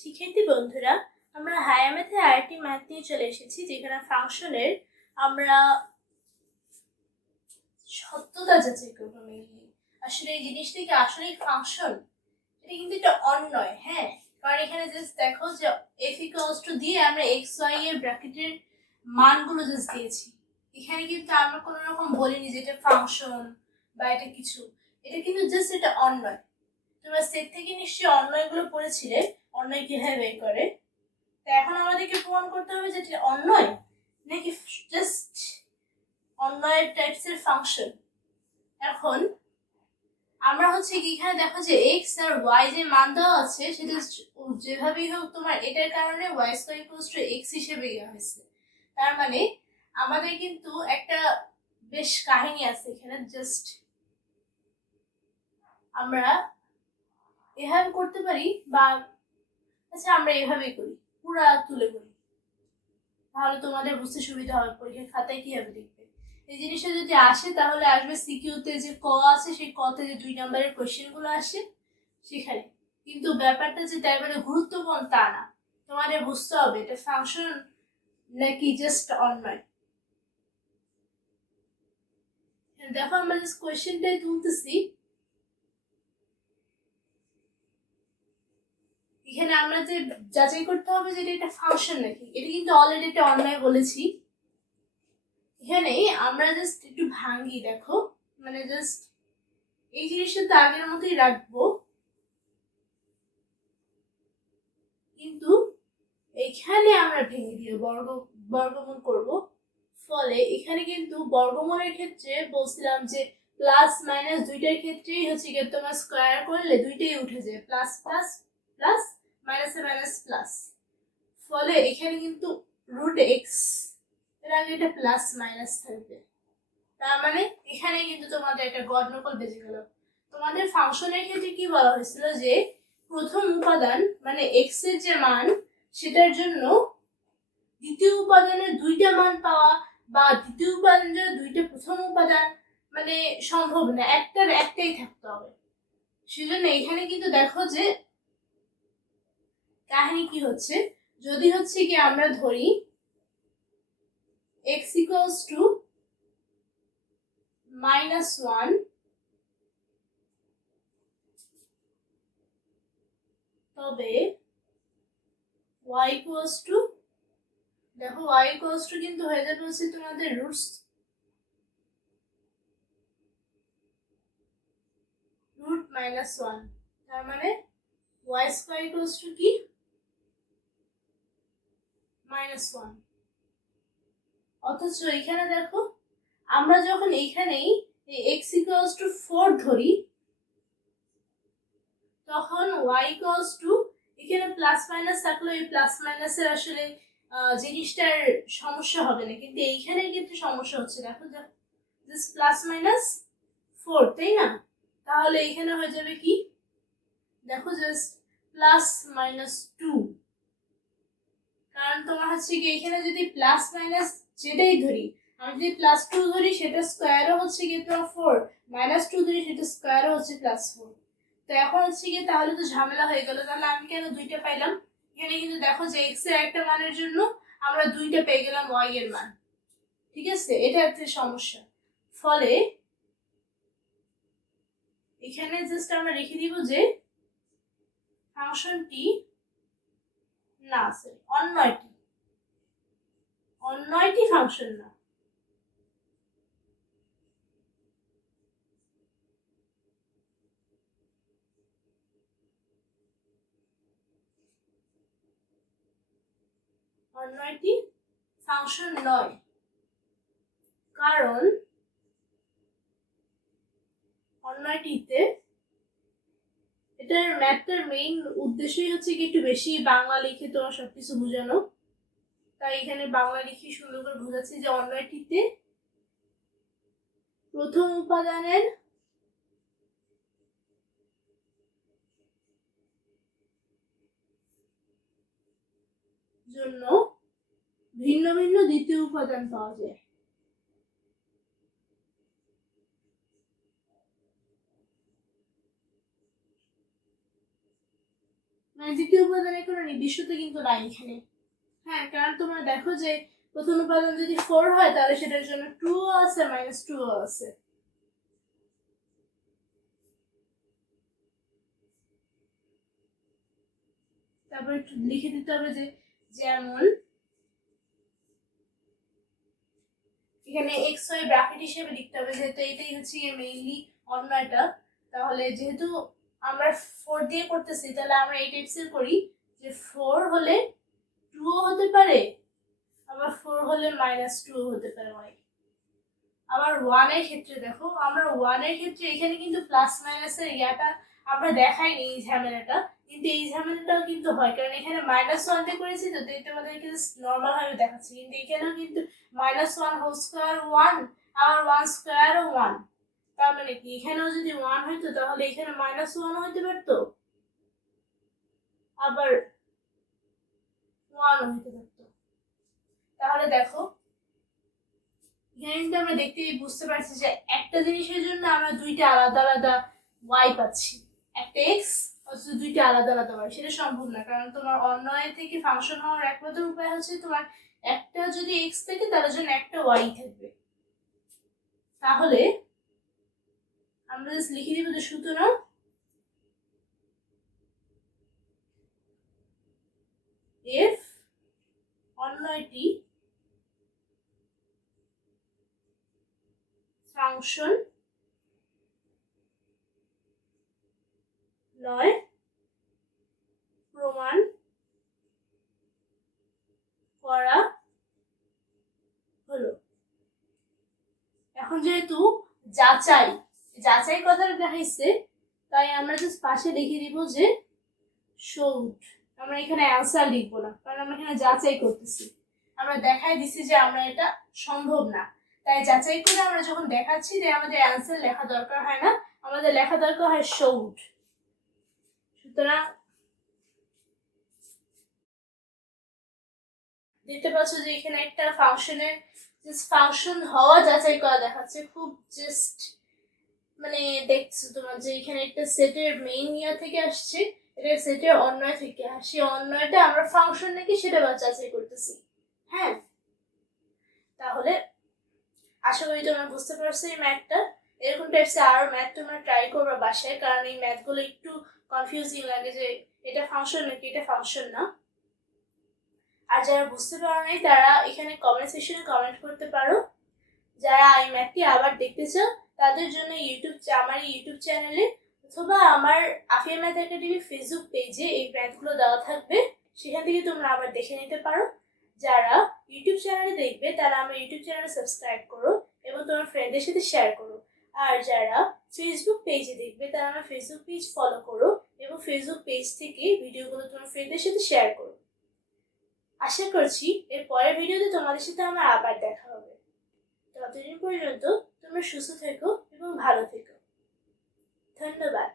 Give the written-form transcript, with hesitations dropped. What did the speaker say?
শিক্ষার্থী বন্ধুরা, আমরা হায়ার ম্যাথে আরেকটি ম্যাথ নিয়ে চলে এসেছি, যেখানে ফাংশনের আমরা সত্যতা যাচাই করবো। মেইনলি আসলে এই জিনিসটা কি আসলে ফাংশন, এটা কিন্তু একটা অন্যয়। হ্যাঁ, কারণ এখানে জাস্ট দেখো যে f ইকুয়ালস টু দিয়ে আমরা x y এর ব্র্যাকেটের মানগুলো জাস্ট দিয়েছি। এখানে কিন্তু আমরা কোনো রকম বলিনি যে এটা ফাংশন বা এটা কিছু, এটা কিন্তু জাস্ট এটা অন্যয়। তোমরা সেট থেকে নিশ্চয়ই অন্যয়গুলো পড়েছিলে, অন্যয় কিভাবে বের করে। তো এখন আমাদেরকে প্রমাণ করতে হবে যে এটা অন্যয় নাকি জাস্ট অন্যয়ের টাইপসের ফাংশন। এখন আমরা হচ্ছে কি এখানে দেখো যে x আর y যে মান দেওয়া আছে সেটা যেভাবেই হোক তোমার এটার কারণে y square equals to x হিসেবে দেওয়া হয়েছে। তার মানে আমাদের কিন্তু একটা বেশ কাহিনী আছে এখানে। জাস্ট আমরা এভাবে করতে পারি, বা আচ্ছা আমরা এভাবেই করি, পুরা তুলে করি, তাহলে তোমাদের বুঝতে সুবিধা হবে। পরীক্ষার খাতায় কিভাবে লিখবে এই জিনিসটা যদি আসে, তাহলে আসবে সিকিউতে যে ক আছে, সেই কতে যে 2 নম্বরের কোয়েশ্চেন গুলো আসে সেখানে। কিন্তু ব্যাপারটা যে তাই বলে গুরুত্বপূর্ণ তা না, তোমাদের বুঝতে হবে এটা ফাংশন নাকি জাস্ট অন্যয়। দেখো আমরা জাস্ট কোয়েশ্চেনটাই তুলতেছি। এখানে আমরা যে যাচাই করতে হবে যে এটা ফাংশন নাকি, এটা কিন্তু অলরেডি একটা অন্যয় বলেছি। এখানে আমরা জাস্ট একটু ভাঙি, দেখো মানে জাস্ট এই জিনিসটা তো আগের মতোই রাখবো, কিন্তু এখানে আমরা ভেঙে দিয়ে বর্গমূল করব। ফলে এখানে কিন্তু বর্গমূলের ক্ষেত্রে বলছিলাম যে প্লাস মাইনাস দুইটার ক্ষেত্রেই হচ্ছে কি তোমার স্কয়ার করলে দুইটাই উঠে যায়, প্লাস প্লাস প্লাস, মাইনাসে মাইনাস প্লাস। ফলে এখানে কিন্তু রুট এক্স এর আগে এটা প্লাস মাইনাস থাকবে। তার মানে এখানে কিন্তু তোমাদের একটা গড়নকল বেজে গেল। তোমাদের ফাংশনের ক্ষেত্রে কি বলা হয়েছিল যে প্রথম উপাদান মানে এক্স এর যে মান, সেটার জন্য দ্বিতীয় উপাদানের দুইটা মান পাওয়া, বা দ্বিতীয় উপাদানের দুইটা প্রথম উপাদান মানে সম্ভব না, একটার একটাই থাকতে হবে। সেজন্য এখানে কিন্তু দেখো যে কাহিনী কি হচ্ছে, যদি হচ্ছে কি আমরা ধরি x ইকুয়ালস টু -1, তবে y ইকুয়ালস টু, দেখো y ইকুয়ালস টু কিন্তু হয়ে যাবে হচ্ছে তোমাদের রুট -1। তার মানে y স্কয়ার ইকুয়ালস টু কি -1। অথচ এখানে দেখো আমরা যখন এইখানেই x ইকুয়ালস টু 4 ধরি, তখন y ইকুয়ালস টু এখানে প্লাস মাইনাস থাকলে এই প্লাস মাইনাসের আসলে জিনিসটার সমস্যা হবে না, কিন্তু এইখানে কিন্তু সমস্যা হচ্ছে। দেখো জাস্ট প্লাস মাইনাস 4, তাই না? তাহলে এইখানে হয়ে যাবে কি, দেখো জাস্ট প্লাস -2। কারণ তোমার হচ্ছে কি এখানে যদি প্লাস মাইনাস যেটাই ধরি, আমি যদি +2 ধরি সেটা স্কয়ারও হচ্ছে কি তোমার 4, -2 ধরি সেটা স্কয়ারও হচ্ছে +4। তো এখন হচ্ছে কি তাহলে তো ঝামেলা হয়ে গেল। তাহলে আমি কেন দুইটা পাইলাম? এখানে কিন্তু দেখো যে x এর একটা মানের জন্য আমরা দুইটা পেয়ে গেলাম y এর মান। ঠিক আছে, এটা একটা সমস্যা। ফলে এখানে জাস্ট আমরা রেখে দিব যে ফাংশনটি না, অন্যয়টি ফাংশন না। অন্যয়টি ফাংশন নয়, কারণ অন্যয়টিতে এটার ম্যাথটার মেইন উদ্দেশ্যই হচ্ছে কি একটু বেশি বাংলা লিখে তোমার সবকিছু বোঝানো। তাই এখানে বাংলা লিখে সুন্দর করে বোঝাচ্ছি যে অন্যয়টিতে প্রথম উপাদানের জন্য ভিন্ন ভিন্ন দ্বিতীয় উপাদান পাওয়া যায়। মানে দ্বিতীয় উপাদানের কোনো নির্দিষ্টতা কিন্তু নাই এখানে। হ্যাঁ, কারণ তোমরা দেখো যে প্রথম উপাদান যদি 4 হয় তাহলে সেটার জন্য 2 আছে, -2 আছে। তারপর একটু লিখে দিতে হবে যে যেমন এখানে xy ব্র্যাকেট হিসেবে লিখতে হবে, যেহেতু এটাই হচ্ছে মেইনলি অন্যটা। তাহলে যেহেতু আমরা 4 দিয়ে করতেছি তাহলে আমরা এই টাইপসের করি যে 4 হলে 2 হতে পারে, আবার 4 হলে -2 হতে পারে। আবার 1 এর ক্ষেত্রে দেখো, আমরা 1 এর ক্ষেত্রে এখানে কিন্তু প্লাস মাইনাসের ইয়াটা আমরা দেখাইনি, এই ঝামেলাটা, কিন্তু এই ঝামেলাটাও কিন্তু হয়, কারণ এখানে -1 দিয়ে করেছি তো এটা আমাদেরকে নর্মাল ভাবে দেখাচ্ছি, কিন্তু এখানেও কিন্তু -1 হোল স্কয়ার 1, আবার 1 স্কয়ারও 1। তার মানে কি এখানেও যদি 1 হইতো তাহলে এখানে -1 হইতে পারতো, আবার 1 হইতে পারতো। তাহলে দেখো এখানে কিন্তু আমরা বুঝতে পারছি যে একটা জিনিসের জন্য আমরা দুইটা আলাদা আলাদা y পাচ্ছি, একটা x অথচ দুইটা আলাদা আলাদা y। সেটা সম্ভব না, কারণ তোমার অন্যয় থেকে ফাংশন হওয়ার একমাত্র উপায় হচ্ছে তোমার একটা যদি x থাকে তার জন্য একটা y থাকবে। তাহলে আমরা জাস্ট লিখে দিব যে সুতরাং f অন্যয়টি ফাংশন নয় প্রমাণ করা হলো। এখন যেহেতু যাচাই কথাটা দেখাইছে, তাই আমরা জাস্ট পাশে লিখে দিব যে শোড। আমরা এখানে অ্যান্সার লিখবো না, কারণ আমরা এখানে যাচাই করতেছি, আমরা দেখাই দিছি যে আমরা এটা সম্ভব না। তাই যাচাই করে আমরা যখন দেখাচ্ছি যে আমাদের অ্যান্সার লেখা দরকার হয় না, আমাদের লেখা দরকার হয় শোড। সুতরাং দেখতে পাচ্ছ যে এখানে একটা ফাংশনের ফাংশন হওয়া যাচাই করা দেখাচ্ছে, খুব জাস্ট মানে দেখছো তোমার যে এখানে একটা সেটের মেইন ইয়া থেকে আসছে, এটা সেটের অন্যয় থেকে, আর সেই অন্যয়টা আমরা ফাংশন নাকি সেটা যাচাই করতেছি। হ্যাঁ, তাহলে আশা করি তোমরা বুঝতে পারছো এই ম্যাথটা। এরকম টাইপসে আরো ম্যাথ তোমরা ট্রাই করবে বাসায়, কারণ এই ম্যাথগুলো একটু কনফিউজিং লাগে যে এটা ফাংশন নাকি এটা ফাংশন না। আর যারা বুঝতে পারো নাই তারা এখানে কমেন্ট সেকশনে কমেন্ট করতে পারো। যারা এই ম্যাথটি আবার দেখতে চাও তাদের জন্য আমার ইউটিউব চ্যানেলে অথবা আমার আফিয়া ম্যাথ একাডেমি ফেসবুক পেজে এই ম্যাথগুলো দেওয়া থাকবে, সেখান থেকে তোমরা আবার দেখে নিতে পারো। যারা ইউটিউব চ্যানেলে দেখবে তারা আমার ইউটিউব চ্যানেলে সাবস্ক্রাইব করো এবং তোমার ফ্রেন্ডদের সাথে শেয়ার করো। আর যারা ফেসবুক পেজে দেখবে তারা আমার ফেসবুক পেজ ফলো করো এবং ফেসবুক পেজ থেকে ভিডিওগুলো তোমার ফ্রেন্ডদের সাথে শেয়ার করো। আশা করছি এর পরের ভিডিওতে তোমাদের সাথে আমার আবার দেখা হবে। ততদিন পর্যন্ত তোমরা সুস্থ থেকো এবং ভালো থেকো। ধন্যবাদ।